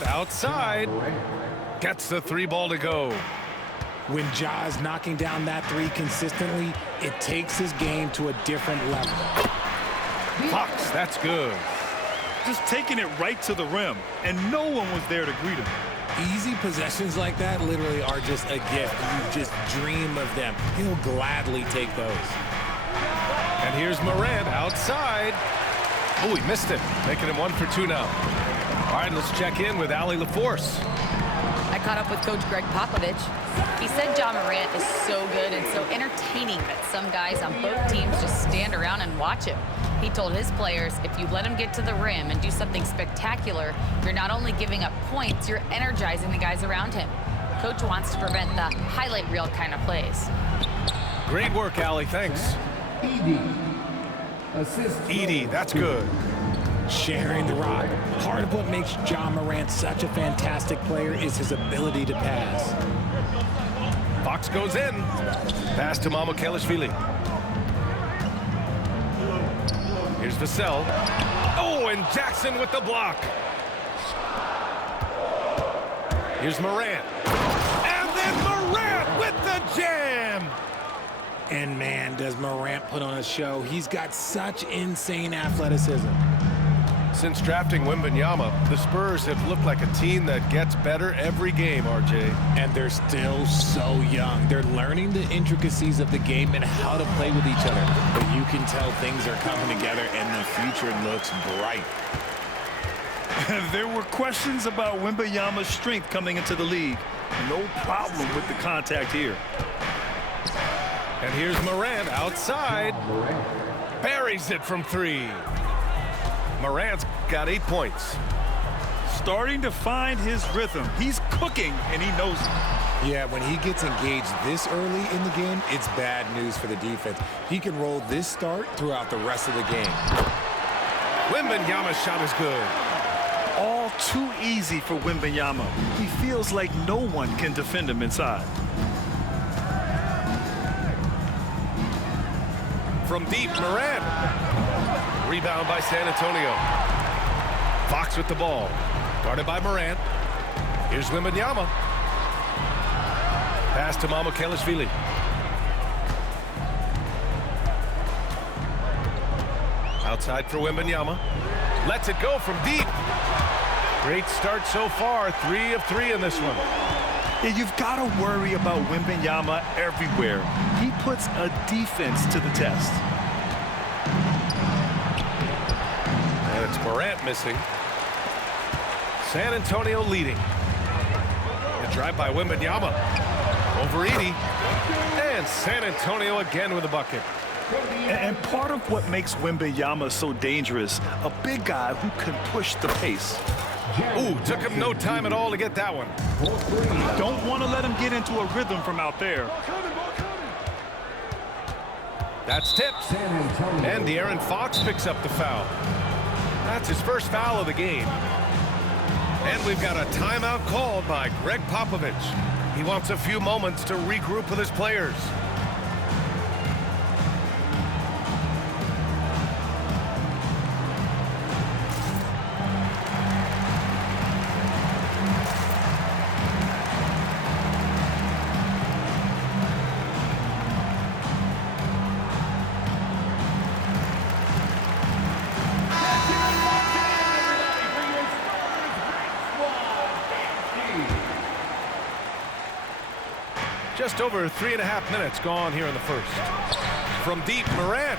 outside. Gets the three ball to go. When Ja is knocking down that three consistently, it takes his game to a different level. Fox, that's good. Just taking it right to the rim, and no one was there to greet him. Easy possessions like that literally are just a gift. You just dream of them. He'll gladly take those. And here's Morant outside. Oh, he missed it, making him 1 for 2 now. All right, let's check in with Allie LaForce. I caught up with Coach Greg Popovich. He said Ja Morant is so good and so entertaining that some guys on both teams just stand around and watch him. He told his players, if you let him get to the rim and do something spectacular, you're not only giving up points, you're energizing the guys around him. Coach wants to prevent the highlight reel kind of plays. Great work, Allie. Thanks. Edey, that's good. Sharing the rock. Part of what makes Ja Morant such a fantastic player is his ability to pass. Fox goes in. Pass to Mamukelashvili. Here's Vassell. Oh, and Jackson with the block. Here's Morant. And then Morant with the jam. And man, does Morant put on a show. He's got such insane athleticism. Since drafting Wembanyama, the Spurs have looked like a team that gets better every game, RJ. And they're still so young. They're learning the intricacies of the game and how to play with each other. But you can tell things are coming together and the future looks bright. There were questions about Wembanyama's strength coming into the league. No problem with the contact here. And here's Morant outside. Buries it from 3. Morant's got 8 points. Starting to find his rhythm. He's cooking, and he knows it. Yeah, when he gets engaged this early in the game, it's bad news for the defense. He can roll this start throughout the rest of the game. Wembanyama's shot is good. All too easy for Wembanyama. He feels like no one can defend him inside. From deep, Morant. Rebound by San Antonio. Fox with the ball. Guarded by Morant. Here's Wembanyama. Pass to Mamukelashvili. Outside for Wembanyama. Lets it go from deep. Great start so far. 3 of 3 in this one. Yeah, you've got to worry about Wembanyama everywhere. He puts a defense to the test. And it's Morant missing. San Antonio leading. A drive by Wembanyama. Over Edey. And San Antonio again with a bucket. And part of what makes Wembanyama so dangerous, a big guy who can push the pace. Ooh, took him no time at all to get that one. You don't want to let him get into a rhythm from out there. That's tipped. And De'Aaron Fox picks up the foul. That's his first foul of the game. And we've got a timeout called by Greg Popovich. He wants a few moments to regroup with his players. Just over 3.5 minutes gone here in the first. From deep, Morant.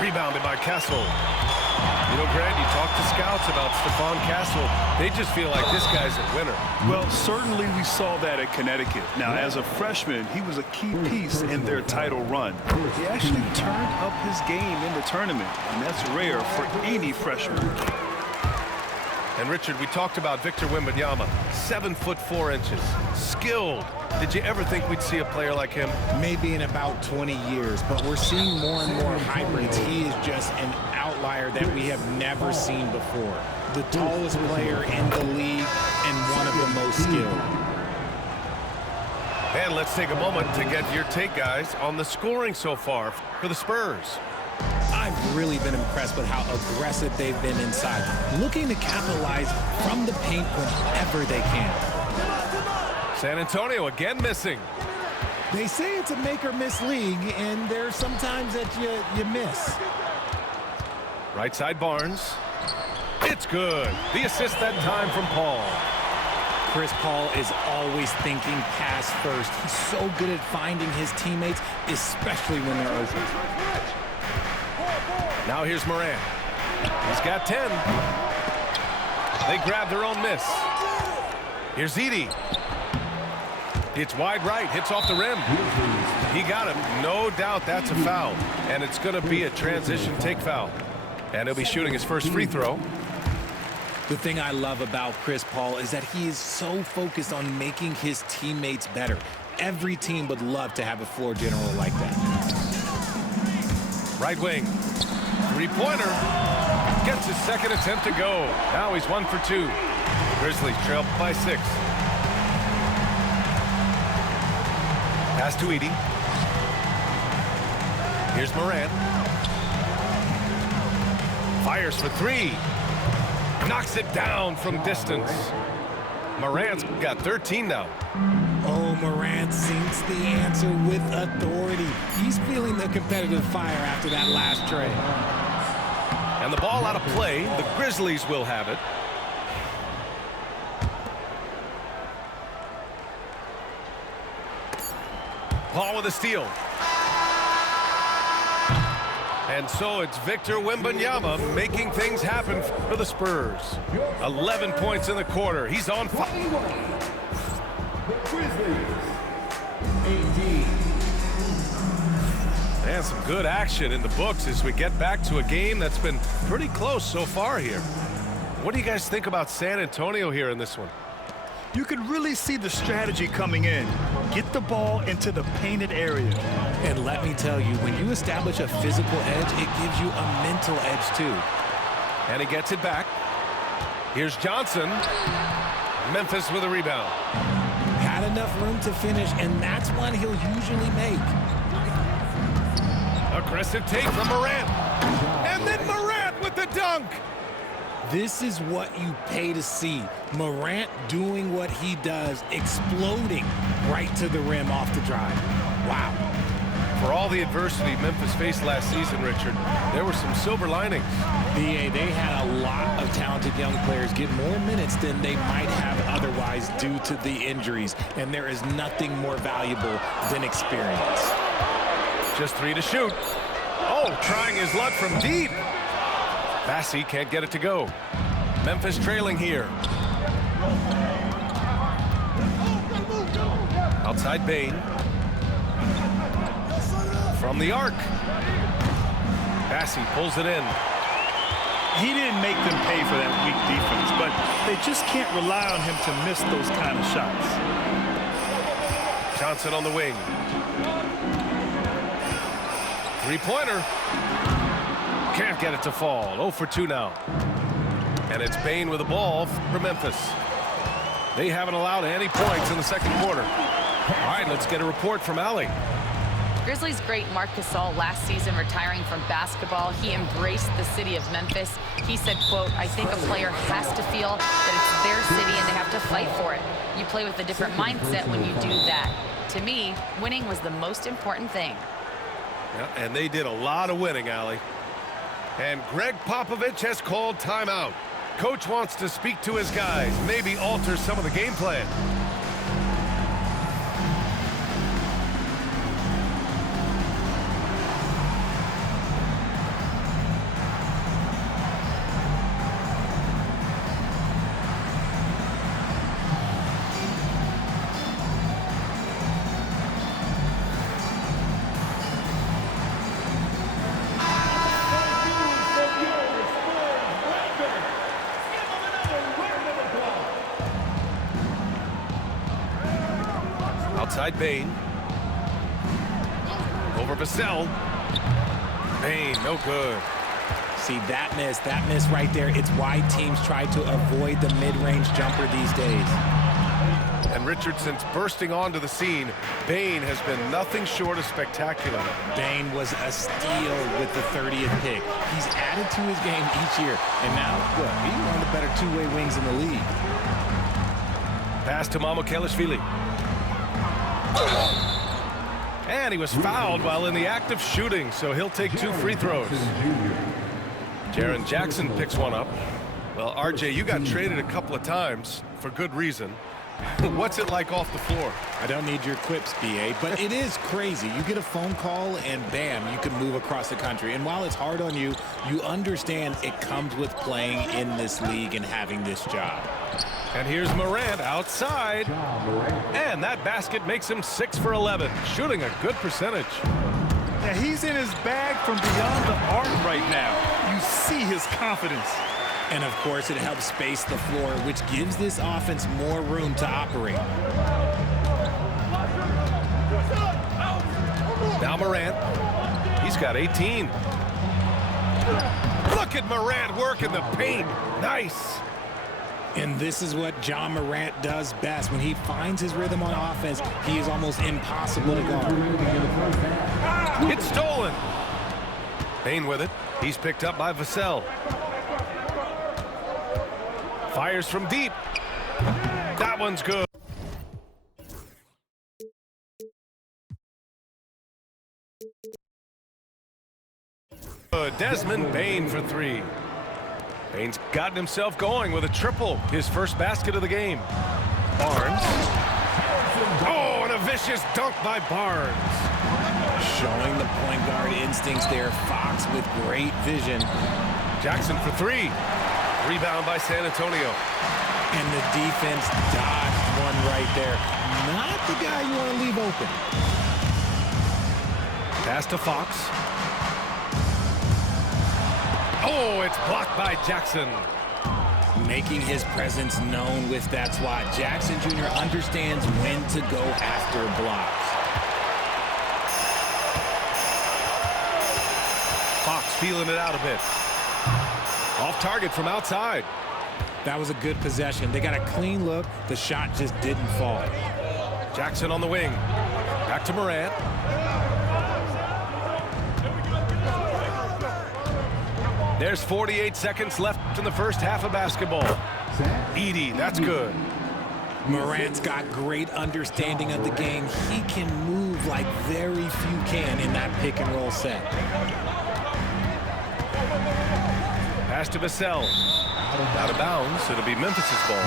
Rebounded by Castle. You know, Grant, you talk to scouts about Stephon Castle. They just feel like this guy's a winner. Well, certainly we saw that at Connecticut. Now, as a freshman, he was a key piece in their title run. He actually turned up his game in the tournament, and that's rare for any freshman. And Richard, we talked about Victor Wembanyama, 7'4", skilled. Did you ever think we'd see a player like him? Maybe in about 20 years, but we're seeing more and more hybrids. He is just an outlier that we have never seen before. The tallest player in the league and one of the most skilled. And let's take a moment to get your take, guys, on the scoring so far for the Spurs. I've really been impressed with how aggressive they've been inside, looking to capitalize from the paint whenever they can. San Antonio again missing. They say it's a make-or-miss league, and there's sometimes that you miss. Right side Barnes. It's good. The assist that time from Paul. Chris Paul is always thinking pass first. He's so good at finding his teammates, especially when they're open. Now here's Morant. He's got 10. They grab their own miss. Here's Edey. It's wide right, hits off the rim. He got him. No doubt that's a foul. And it's going to be a transition take foul. And he'll be shooting his first free throw. The thing I love about Chris Paul is that he is so focused on making his teammates better. Every team would love to have a floor general like that. Right wing. Three-pointer. Gets his second attempt to go. Now he's 1 for 2. Grizzlies trail by 6. Pass to Edey. Here's Morant. Fires for 3. Knocks it down from distance. Morant's got 13 now. Oh, Morant sinks the answer with authority. He's feeling the competitive fire after that last trade. And the ball out of play. The Grizzlies will have it. Paul with a steal. And so it's Victor Wembanyama making things happen for the Spurs. 11 points in the quarter. He's on fire. The Grizzlies, 18. And some good action in the books as we get back to a game that's been pretty close so far here. What do you guys think about San Antonio here in this one? You could really see the strategy coming in. Get the ball into the painted area. And let me tell you, when you establish a physical edge, it gives you a mental edge too. And he gets it back. Here's Johnson. Memphis with a rebound. Had enough room to finish, and that's one he'll usually make. Aggressive take from Morant. And then Morant with the dunk. This is what you pay to see. Morant doing what he does, exploding right to the rim off the drive. Wow. For all the adversity Memphis faced last season, Richard, there were some silver linings. BA, they had a lot of talented young players get more minutes than they might have otherwise due to the injuries, and there is nothing more valuable than experience. Just 3 to shoot. Oh, trying his luck from deep. Bassey can't get it to go. Memphis trailing here. Outside Bane. From the arc. Bassey pulls it in. He didn't make them pay for that weak defense, but they just can't rely on him to miss those kind of shots. Johnson on the wing. Three-pointer. Can't get it to fall. 0 for 2 now. And it's Bane with the ball for Memphis. They haven't allowed any points in the second quarter. All right, let's get a report from Allie. Grizzlies great Marc Gasol last season retiring from basketball. He embraced the city of Memphis. He said, quote, "I think a player has to feel that it's their city and they have to fight for it. You play with a different mindset when you do that. To me, winning was the most important thing." Yeah, and they did a lot of winning, Allie. And Greg Popovich has called timeout. Coach wants to speak to his guys, maybe alter some of the game plan. Outside Bane. Over Vassell. Bane, no good. See, that miss right there, it's why teams try to avoid the mid-range jumper these days. And Richardson's bursting onto the scene. Bane has been nothing short of spectacular. Bane was a steal with the 30th pick. He's added to his game each year. And now, look, he's one of the better two-way wings in the league. Pass to Mamukelashvili. And he was fouled while in the act of shooting, so he'll take 2 free throws. Jaren Jackson picks one up. Well, RJ, you got traded a couple of times for good reason. What's it like off the floor? I don't need your quips, BA, but it is crazy. You get a phone call and bam, you can move across the country. And while it's hard on you, you understand it comes with playing in this league and having this job. And here's Morant outside. And that basket makes him 6 for 11, shooting a good percentage. Yeah, he's in his bag from beyond the arc right now. You see his confidence. And of course, it helps space the floor, which gives this offense more room to operate. Now Morant. He's got 18. Look at Morant work in the paint. Nice. And this is what Ja Morant does best. When he finds his rhythm on offense, he is almost impossible to guard. It's stolen. Bane with it. He's picked up by Vassell. Fires from deep. That one's good. Desmond Bane for 3. Bane's gotten himself going with a triple, his first basket of the game. Barnes. Oh, and a vicious dunk by Barnes. Showing the point guard instincts there. Fox with great vision. Jackson for 3. Rebound by San Antonio. And the defense dodged one right there. Not the guy you want to leave open. Pass to Fox. Oh, it's blocked by Jackson. Making his presence known with that swat. Jackson Jr. understands when to go after blocks. Fox feeling it out a bit. Off target from outside. That was a good possession. They got a clean look. The shot just didn't fall. Jackson on the wing. Back to Morant. There's 48 seconds left in the first half of basketball. Edey, that's good. Morant's got great understanding of the game. He can move like very few can in that pick and roll set. Pass to Vassell. Out of bounds. It'll be Memphis's ball.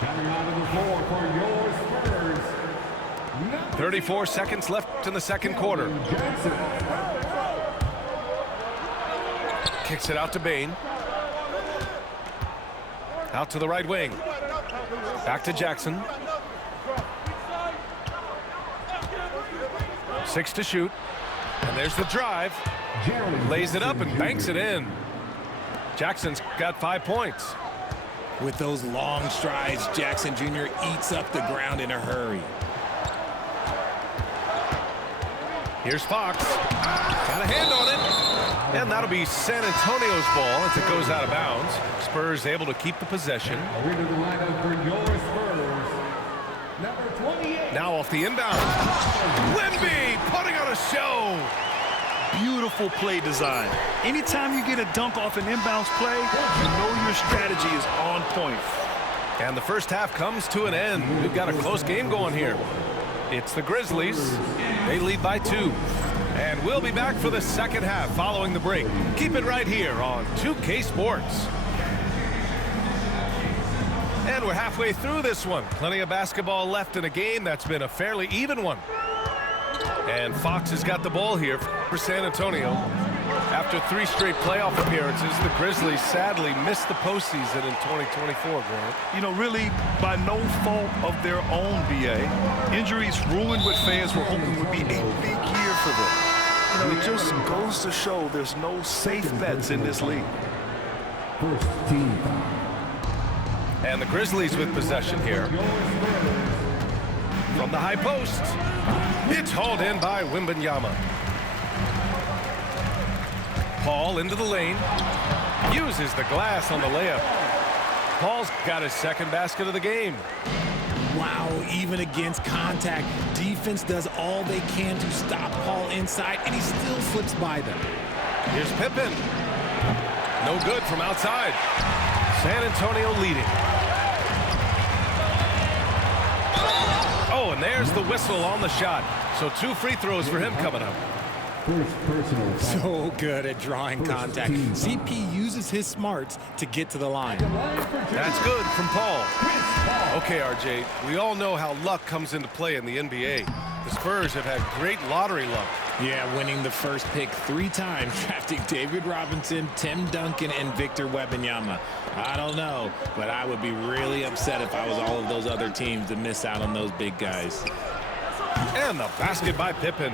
Coming onto the floor for your Spurs. 34 seconds left in the second quarter. Kicks it out to Bane. Out to the right wing. Back to Jackson. 6 to shoot. And there's the drive. Lays it up and banks it in. Jackson's got 5 points. With those long strides, Jackson Jr. eats up the ground in a hurry. Here's Fox. Got a hand on it. And that'll be San Antonio's ball as it goes out of bounds. Spurs able to keep the possession. Into the lineup for your Spurs. Number 28. Now off the inbound. Wemby putting on a show. Beautiful play design. Anytime you get a dunk off an inbounds play, you know your strategy is on point. And the first half comes to an end. We've got a close game going here. It's the Grizzlies. They lead by 2. And we'll be back for the second half following the break. Keep it right here on 2K Sports. And we're halfway through this one. Plenty of basketball left in a game that's been a fairly even one. And Fox has got the ball here for San Antonio. After 3 straight playoff appearances, the Grizzlies sadly missed the postseason in 2024, Grant. You know, really by no fault of their own, BA. Injuries ruined what fans were hoping would be a big year for them. You know, it just goes to show there's no safe bets in this league. First team. And the Grizzlies with possession here. From the high post. It's hauled in by Wembanyama. Paul into the lane. Uses the glass on the layup. Paul's got his second basket of the game. Wow, even against contact, defense does all they can to stop Paul inside, and he still slips by them. Here's Pippen. No good from outside. San Antonio leading. Oh, and there's the whistle on the shot. So 2 free throws for him coming up. First personal foul. So good at drawing contact. CP uses his smarts to get to the line. That's good from Paul. Okay, RJ, we all know how luck comes into play in the NBA. The Spurs have had great lottery luck. Yeah, winning the first pick 3 times, drafting David Robinson, Tim Duncan, and Victor Wembanyama. I don't know, but I would be really upset if I was all of those other teams to miss out on those big guys. And the basket by Pippen.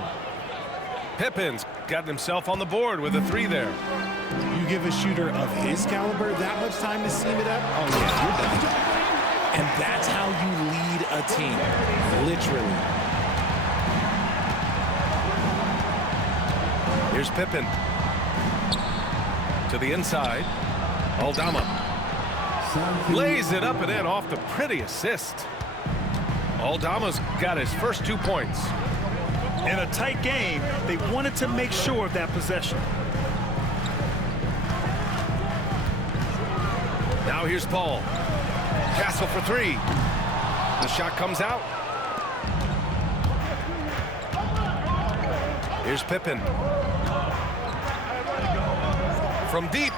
Pippen's gotten himself on the board with a 3 there. You give a shooter of his caliber that much time to seam it up, oh yeah, you're done. And that's how you lead a team, literally. Here's Pippen. To the inside. Aldama. Lays it up and in off the pretty assist. Aldama's got his first 2 points. In a tight game, they wanted to make sure of that possession. Now here's Paul. Castle for 3. The shot comes out. Here's Pippen. From deep.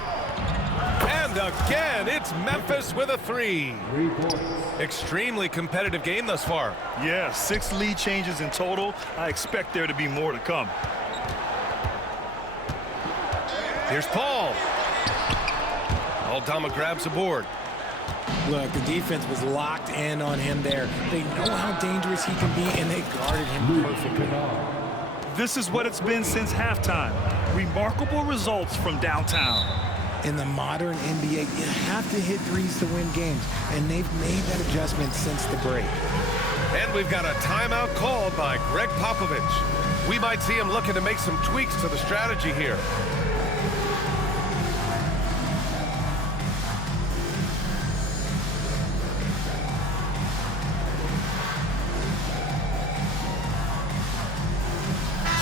And again, it's Memphis with a 3. 3 points. Extremely competitive game thus far. Yeah, 6 lead changes in total. I expect there to be more to come. Here's Paul. Aldama grabs a board. Look, the defense was locked in on him there. They know how dangerous he can be, and they guarded him perfectly. This is what it's been since halftime. Remarkable results from downtown. In the modern NBA, you have to hit threes to win games, and they've made that adjustment since the break. And we've got a timeout called by Greg Popovich. We might see him looking to make some tweaks to the strategy here.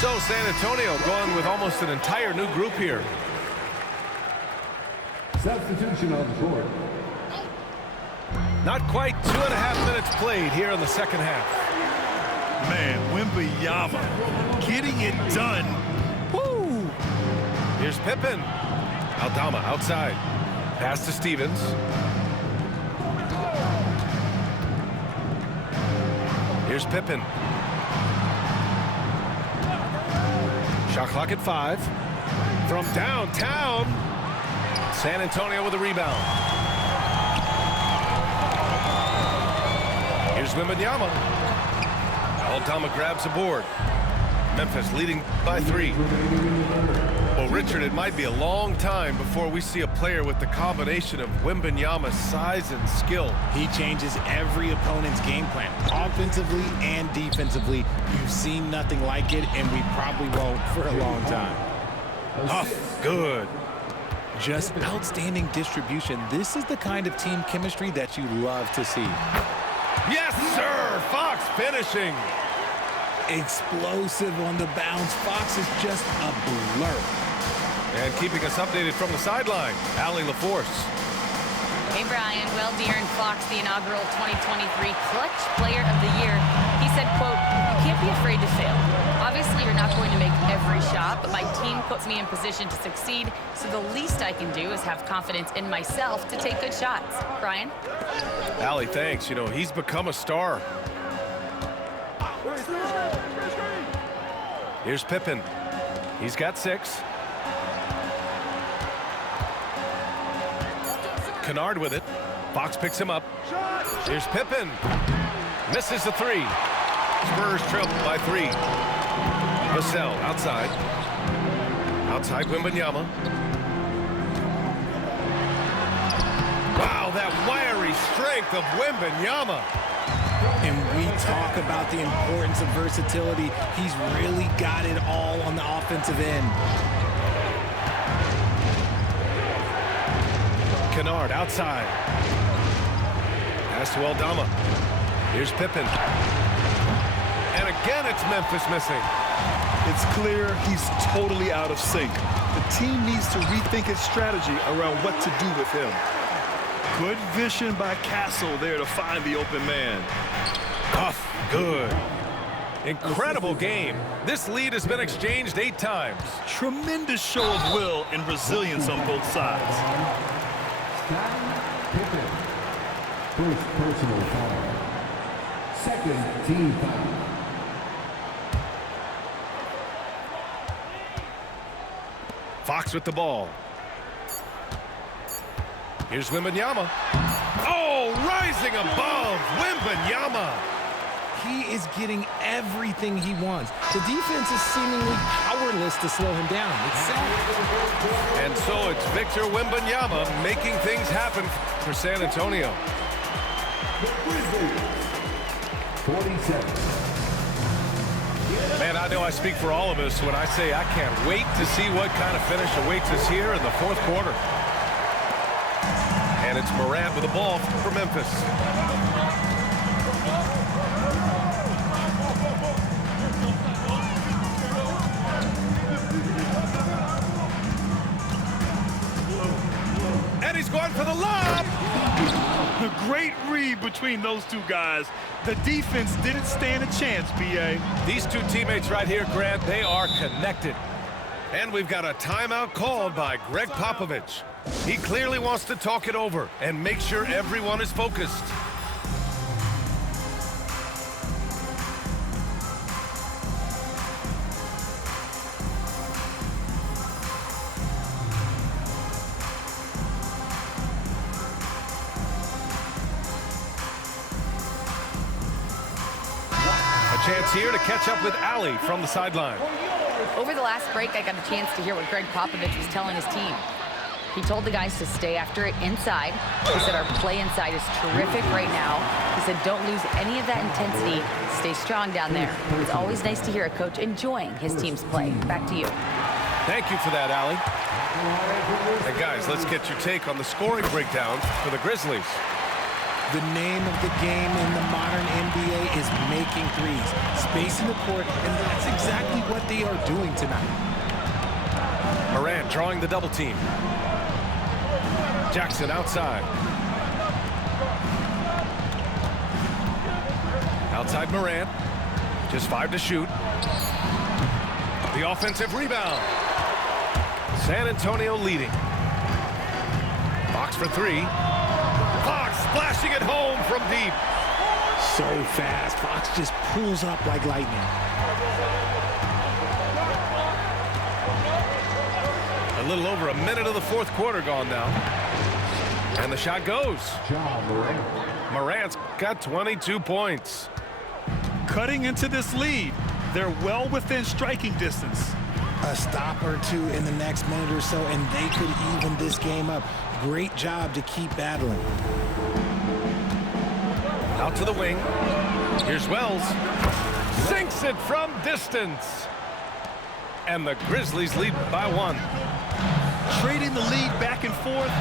So San Antonio going with almost an entire new group here. Substitution on the court. Not quite 2.5 minutes played here in the second half. Man, Wembanyama getting it done. Woo! Here's Pippen. Aldama outside. Pass to Stevens. Here's Pippen. Shot clock at 5. From downtown. San Antonio with a rebound. Here's Wembanyama. Aldama grabs a board. Memphis leading by 3. Well, Richard, it might be a long time before we see a player with the combination of Wembanyama's size and skill. He changes every opponent's game plan, offensively and defensively. You've seen nothing like it, and we probably won't for a long time. Huff, good. Just outstanding distribution. This is the kind of team chemistry that you love to see. Yes, sir! Fox finishing. Explosive on the bounce. Fox is just a blur. And keeping us updated from the sideline, Allie LaForce. Hey, Brian. Well, De'Aaron Fox, the inaugural 2023 Clutch Player of the Year, he said, quote, "You can't be afraid to fail. Obviously, you're not going to make every shot, but my team puts me in position to succeed, so the least I can do is have confidence in myself to take good shots." Brian? Allie, thanks. You know, he's become a star. Here's Pippen. He's got 6. Kennard with it. Fox picks him up. Here's Pippen. Misses the 3. Spurs trail by 3. Vassell outside. Outside Wembanyama. Wow, that wiry strength of Wembanyama. And we talk about the importance of versatility. He's really got it all on the offensive end. Kennard outside. Pass to Aldama. Here's Pippen. And again, it's Memphis missing. It's clear he's totally out of sync. The team needs to rethink its strategy around what to do with him. Good vision by Castle there to find the open man. Off, good. Incredible game. This lead has been exchanged 8 times. Tremendous show of will and resilience on both sides. Pippen. First personal foul. Second team foul. Fox with the ball. Here's Wembanyama. Oh, rising above Wembanyama. He is getting everything he wants. The defense is seemingly powerless to slow him down. It's sad. And so it's Victor Wembanyama making things happen for San Antonio. 47. Man, I know I speak for all of us when I say I can't wait to see what kind of finish awaits us here in the fourth quarter. And it's Morant with the ball for Memphis. And he's going for the lob. A great read between those two guys. The defense didn't stand a chance, B.A. These two teammates right here, Grant, they are connected. And we've got a timeout called by Greg Popovich. He clearly wants to talk it over and make sure everyone is focused. Chance here to catch up with Allie from the sideline. Over the last break, I got a chance to hear what Greg Popovich was telling his team. He told the guys to stay after it inside. He said our play inside is terrific right now. He said don't lose any of that intensity. Stay strong down there. It's always nice to hear a coach enjoying his team's play. Back to you. Thank you for that, Allie. And guys, let's get your take on the scoring breakdown for the Grizzlies. The name of the game in the modern NBA is making threes. Space in the court, and that's exactly what they are doing tonight. Morant drawing the double team. Jackson outside. Outside Morant. Just 5 to shoot. The offensive rebound. San Antonio leading. Fox for 3. Fox splashing it home from deep. So fast. Fox just pulls up like lightning. A little over a minute of the fourth quarter gone now. And the shot goes. Morant's got 22 points. Cutting into this lead. They're well within striking distance. A stop or two in the next minute or so, and they could even this game up. Great job to keep battling. Out to the wing. Here's Wells. Sinks it from distance. And the Grizzlies lead by 1. Trading the lead back and forth,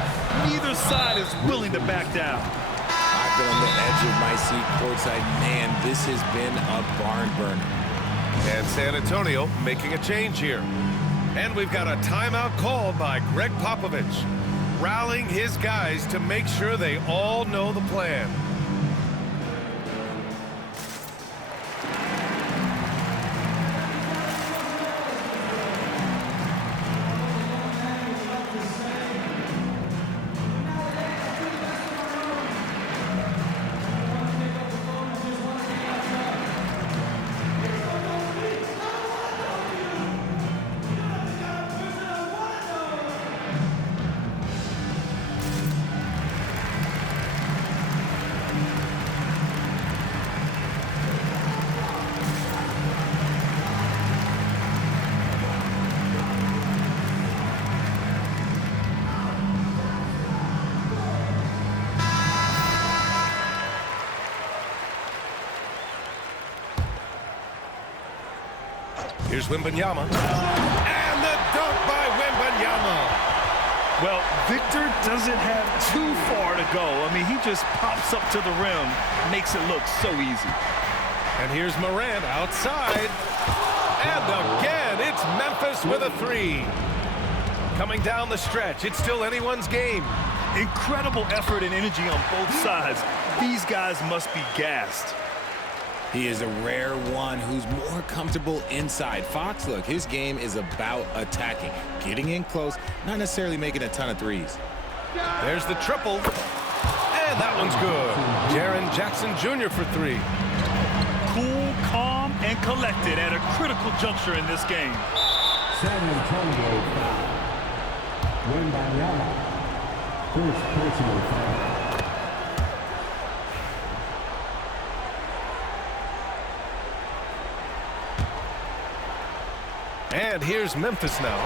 neither side is willing to back down. I've been on the edge of my seat courtside. Man, this has been a barn burner. And San Antonio making a change here. And we've got a timeout called by Greg Popovich, rallying his guys to make sure they all know the plan. Here's Wembanyama. And the dunk by Wembanyama. Well, Victor doesn't have too far to go. I mean, he just pops up to the rim, makes it look so easy. And here's Morant outside. And again, it's Memphis with a three. Coming down the stretch, it's still anyone's game. Incredible effort and energy on both sides. These guys must be gassed. He is a rare one who's more comfortable inside. Fox, look, his game is about attacking, getting in close, not necessarily making a ton of threes. There's the triple. And that one's good. Jaren Jackson Jr. for three. Cool, calm, and collected at a critical juncture in this game. San Antonio foul. Wembanyama. First personal foul. And here's Memphis now.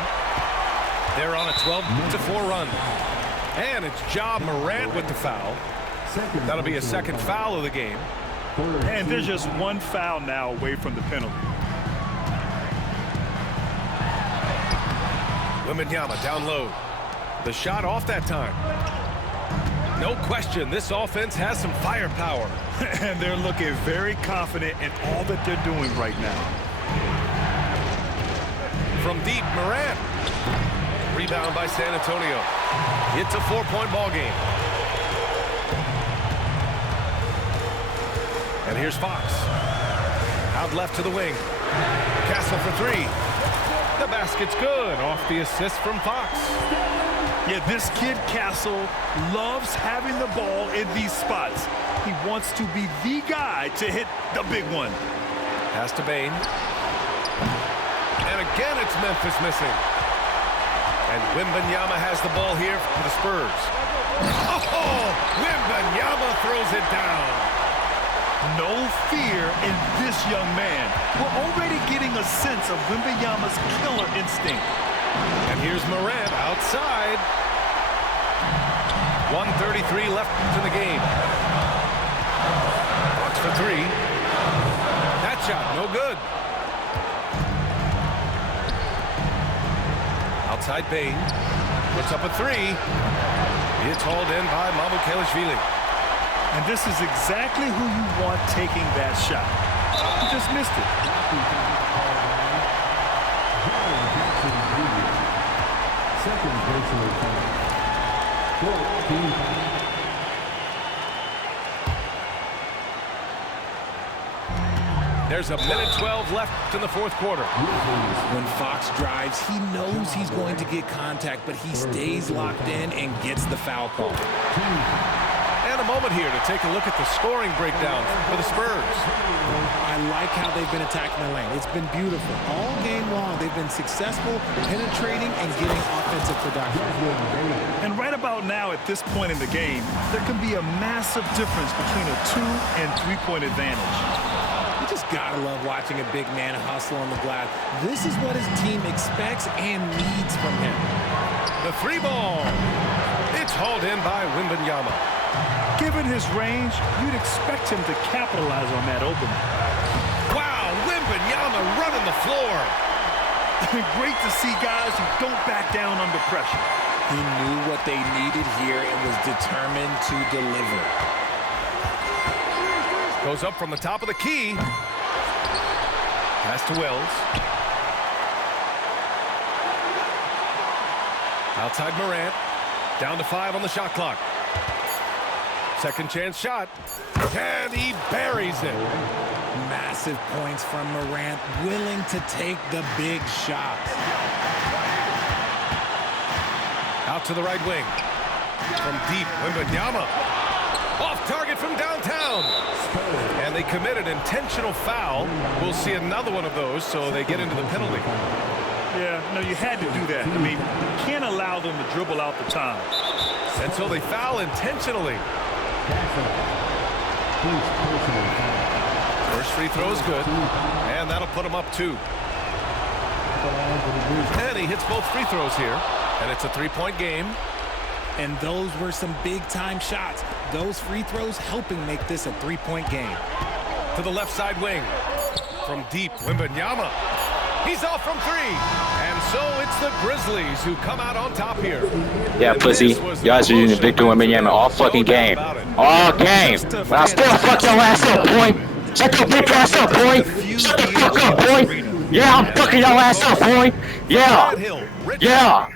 They're on a 12-4 run. And it's Ja Morant with the foul. That'll be a second foul of the game. And there's just one foul now away from the penalty. Wembanyama down low. The shot off that time. No question, this offense has some firepower. And they're looking very confident in all that they're doing right now. From deep, Morant. Rebound by San Antonio. It's a 4-point ball game. And here's Fox. Out left to the wing. Castle for three. The basket's good. Off the assist from Fox. Yeah, this kid, Castle, loves having the ball in these spots. He wants to be the guy to hit the big one. Pass to Bane. And again, it's Memphis missing. And Wembanyama has the ball here for the Spurs. Oh, Wembanyama throws it down. No fear in this young man. We're already getting a sense of Wembanyama's killer instinct. And here's Morant outside. 1:33 left in the game. Bucks for three. That shot, no good. Outside Bane. Puts up a three. It's hauled in by Mamukelashvili. And this is exactly who you want taking that shot. He just missed it. Second personal foul. 14. There's a minute 12 left in the fourth quarter. When Fox drives, he knows he's going to get contact, but he stays locked in and gets the foul call. And a moment here to take a look at the scoring breakdown for the Spurs. I like how they've been attacking the lane. It's been beautiful. All game long, they've been successful penetrating and getting offensive production. And right about now, at this point in the game, there can be a massive difference between a 2- and 3-point advantage. You just gotta love watching a big man hustle on the glass. This is what his team expects and needs from him. The three ball. It's hauled in by Wembanyama. Given his range, you'd expect him to capitalize on that opening. Wow, Wembanyama running the floor. Great to see guys who don't back down under pressure. He knew what they needed here and was determined to deliver. Goes up from the top of the key. Pass to Wells. Outside Morant. Down to 5 on the shot clock. Second chance shot. And he buries it. Massive points from Morant, willing to take the big shots. Out to the right wing. From deep, Wembanyama. Off target from downtown. And they committed intentional foul. We'll see another one of those, so they get into the penalty. Yeah, no, you had to do that. I mean, you can't allow them to dribble out the time. And so they foul intentionally. First free throw is good. And that'll put him up 2. And he hits both free throws here. And it's a 3-point game. And those were some big-time shots. Those free throws helping make this a 3-point game. To the left side wing. From deep, Wembanyama. He's off from 3. And so it's the Grizzlies who come out on top here. Yeah, pussy. You guys are using Victor Wembanyama all fucking game. All game. But I'll still fuck your ass up, boy. Shut your bitch ass up, boy. Shut the fuck up, boy. Yeah, I'm fucking your ass up, boy. Yeah. Yeah.